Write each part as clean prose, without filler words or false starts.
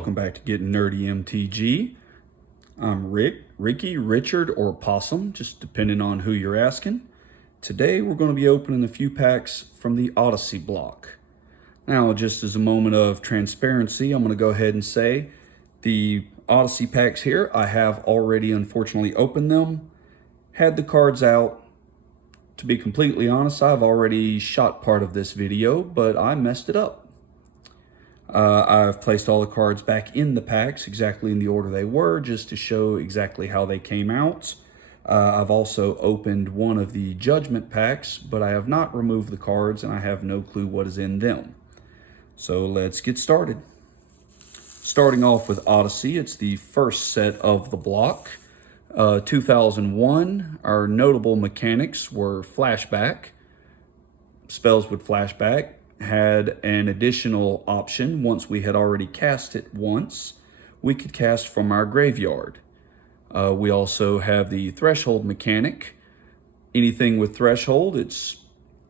Welcome back to Getting Nerdy MTG. I'm Ricky, Richard, or Possum, just depending on who you're asking. Today we're going to be opening a few packs from the Odyssey block. Now, just as a moment of transparency, I'm going to go ahead and say the Odyssey packs here, I have already unfortunately opened them, had the cards out. To be completely honest, I've already shot part of this video, but I messed it up. I've placed all the cards back in the packs exactly in the order they were, just to show exactly how they came out. I've also opened one of the Judgment packs, but I have not removed the cards and I have no clue what is in them. So let's get started. Starting off with Odyssey, it's the first set of the block. 2001, our notable mechanics were flashback. Spells with flashback had an additional option. Once we had already cast it once, we could cast from our graveyard. We also have the threshold mechanic. Anything with threshold, it's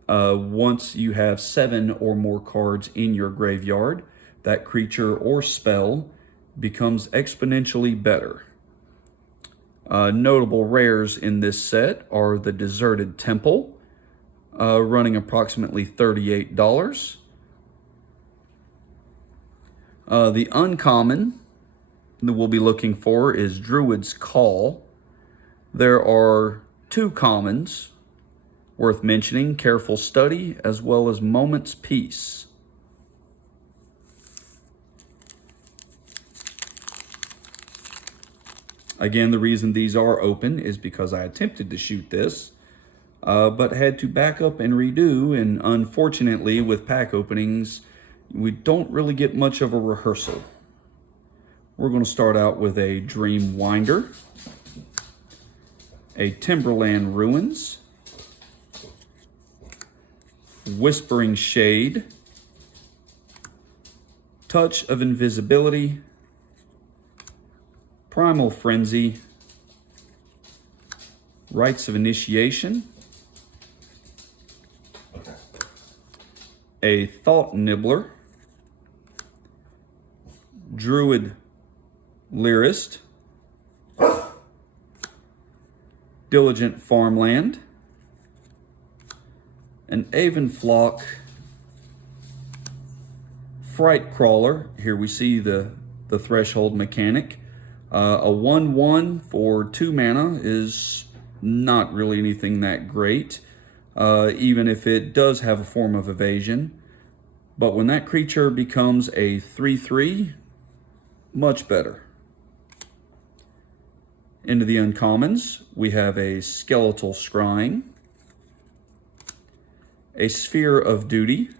once you have 7 or more cards in your graveyard, that creature or spell becomes exponentially better. Notable rares in this set are the Deserted Temple, running approximately $38. The uncommon that we'll be looking for is Druid's Call. There are 2 commons worth mentioning, Careful Study as well as Moment's Peace. Again, the reason these are open is because I attempted to shoot this, but had to back up and redo, and unfortunately with pack openings, we don't really get much of a rehearsal. We're going to start out with a Dream Winder, a Timberland Ruins, Whispering Shade, Touch of Invisibility, Primal Frenzy, Rites of Initiation, a Thought Nibbler, Druid Lyrist, Diligent Farmland, an Aven Flock, Fright Crawler. Here we see the threshold mechanic. A 1/1 for 2 mana is not really anything that great, even if it does have a form of evasion. But when that creature becomes a 3/3, much better. Into the uncommons, we have a Skeletal Scrying, a Sphere of Duty,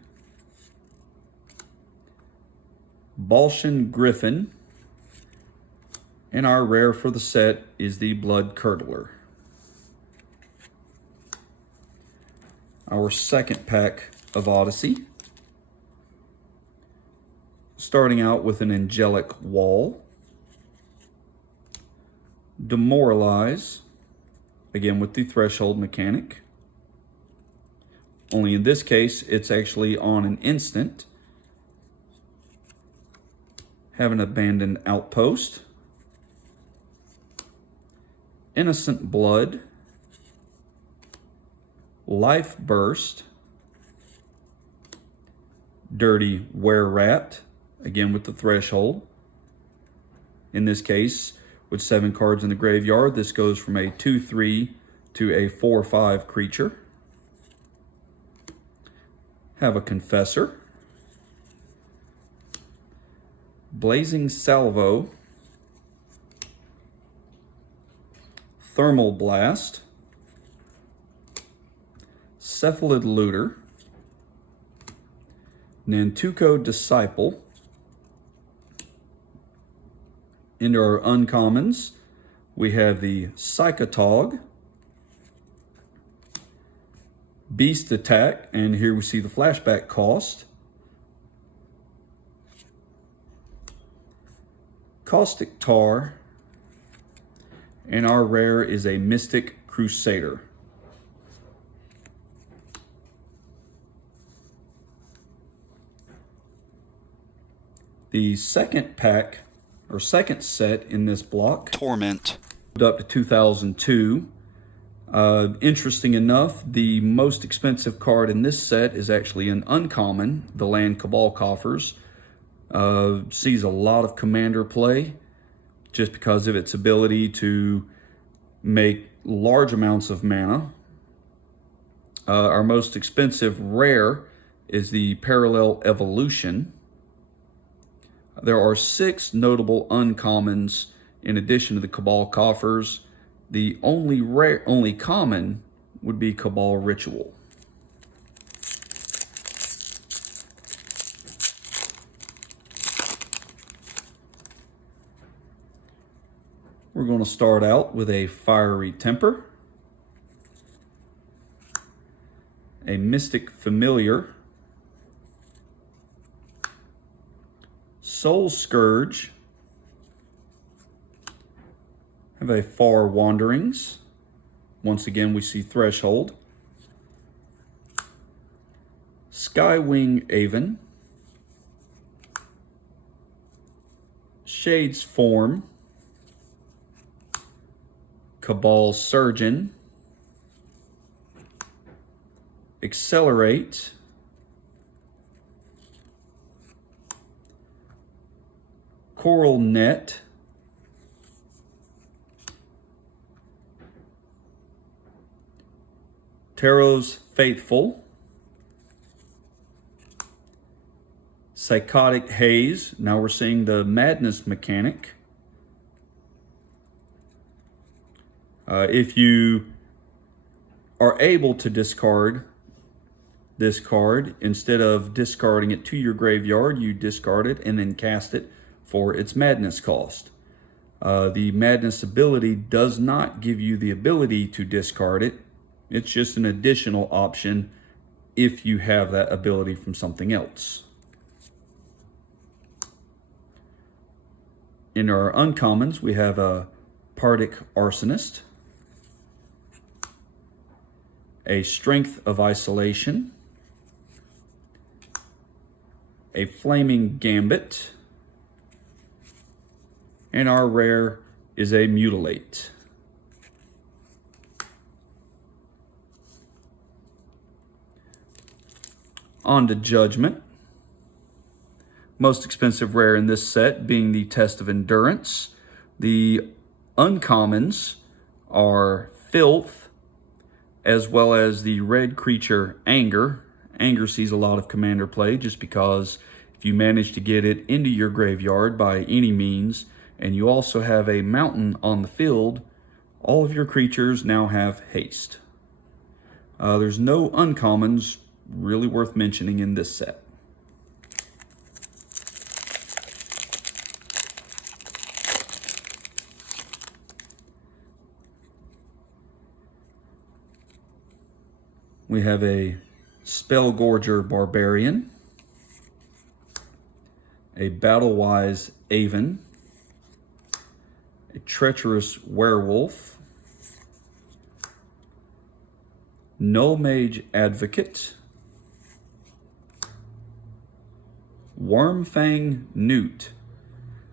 Balshan Griffin, and our rare for the set is the Blood Curdler. Our second pack of Odyssey, starting out with an Angelic Wall, Demoralize, again with the threshold mechanic. Only in this case, it's actually on an instant. Have an Abandoned Outpost, Innocent Blood, Life Burst, Dirty Were-Rat, again with the threshold. In this case, with 7 cards in the graveyard, this goes from a 2/3 to a 4/5 creature. Have a Confessor, Blazing Salvo, Thermal Blast, Cephalid Looter, Nantuko Disciple. Into our uncommons, we have the Psychotog, Beast Attack, and here we see the flashback cost, Caustic Tar, and our rare is a Mystic Crusader. The second pack, or second set in this block, Torment, up to 2002. Interesting enough, the most expensive card in this set is actually an uncommon, the Land Cabal Coffers. Sees a lot of commander play just because of its ability to make large amounts of mana. Our most expensive rare is the Parallel Evolution. There are 6 notable uncommons in addition to the Cabal Coffers. The only common would be Cabal Ritual. We're going to start out with a Fiery Temper, a Mystic Familiar, Soul Scourge, have a Far Wanderings. Once again, we see Threshold, Skywing Aven, Shade's Form, Cabal Surgeon, Accelerate, Coral Net, Tarot's Faithful, Psychotic Haze. Now we're seeing the Madness mechanic. If you are able to discard this card, instead of discarding it to your graveyard, you discard it and then cast it for its Madness cost. The Madness ability does not give you the ability to discard it. It's just an additional option if you have that ability from something else. In our uncommons, we have a Pardic Arsonist, a Strength of Isolation, a Flaming Gambit, and our rare is a Mutilate. On to Judgment. Most expensive rare in this set being the Test of Endurance. The uncommons are Filth, as well as the red creature Anger. Anger sees a lot of commander play just because if you manage to get it into your graveyard by any means, and you also have a mountain on the field, all of your creatures now have haste. There's no uncommons really worth mentioning in this set. We have a Spellgorger Barbarian, a Battlewise Aven, a Treacherous Werewolf, Null Mage Advocate, Wormfang Newt.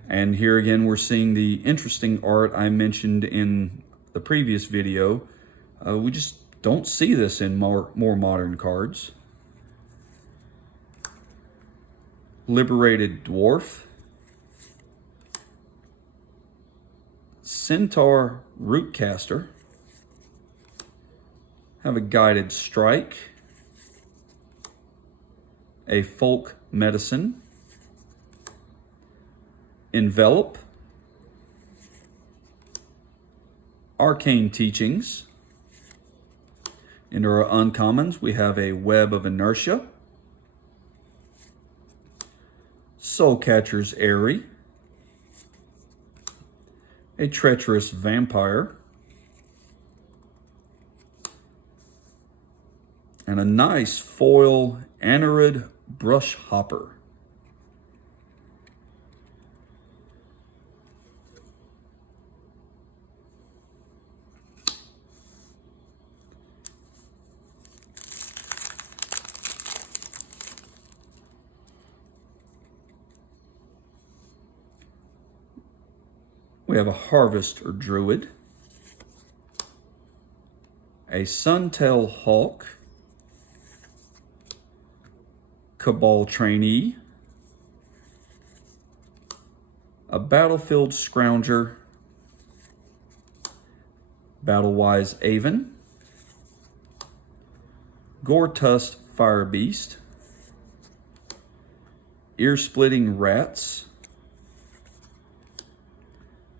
And here again, we're seeing the interesting art I mentioned in the previous video. We just don't see this in more modern cards. Liberated Dwarf, Centaur Rootcaster, have a Guided Strike, a Folk Medicine, Envelop, Arcane Teachings. In our uncommons, we have a Web of Inertia, Soulcatcher's Airy, a Treacherous Vampire, and a nice foil Anarid Brush Hopper. We have a Harvester Druid, a Suntail Hawk, Cabal Trainee, a Battlefield Scrounger, Battlewise Aven, Gore-Tusk Fire Beast, Ear-Splitting Rats,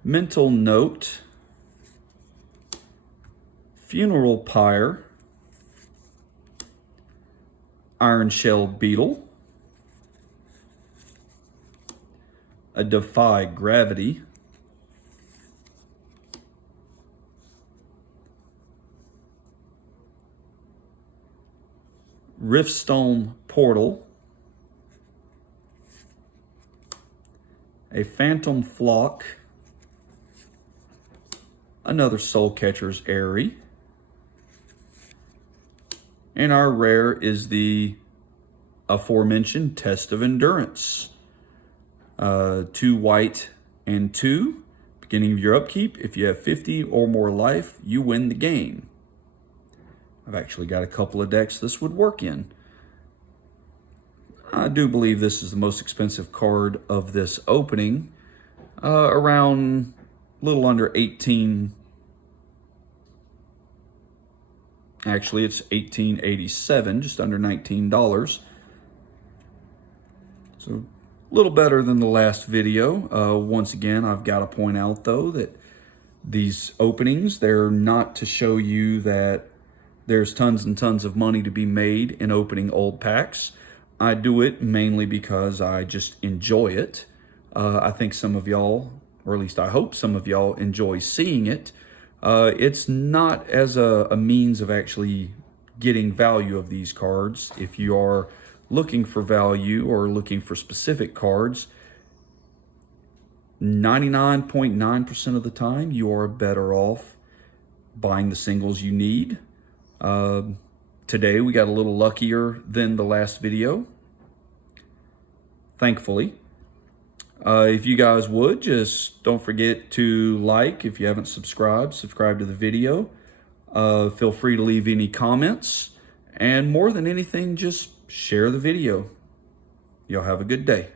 Mental Note, Funeral Pyre, Iron Shell Beetle, a Defy Gravity, Riftstone Portal, a Phantom Flock, another Soul Catcher's Airy, and our rare is the aforementioned Test of Endurance. 2 white and 2. Beginning of your upkeep, if you have 50 or more life, you win the game. I've actually got a couple of decks this would work in. I do believe this is the most expensive card of this opening. Around a little under 18. Actually, it's $18.87, just under $19. So a little better than the last video. Once again, I've got to point out, though, that these openings, they're not to show you that there's tons and tons of money to be made in opening old packs. I do it mainly because I just enjoy it. I think some of y'all, or at least I hope some of y'all, enjoy seeing it. It's not as a means of actually getting value of these cards. If you are looking for value or looking for specific cards, 99.9% of the time, you are better off buying the singles you need. Today, we got a little luckier than the last video, thankfully. If you guys would, just don't forget to like. If you haven't subscribed, subscribe to the video. Feel free to leave any comments. And more than anything, just share the video. Y'all have a good day.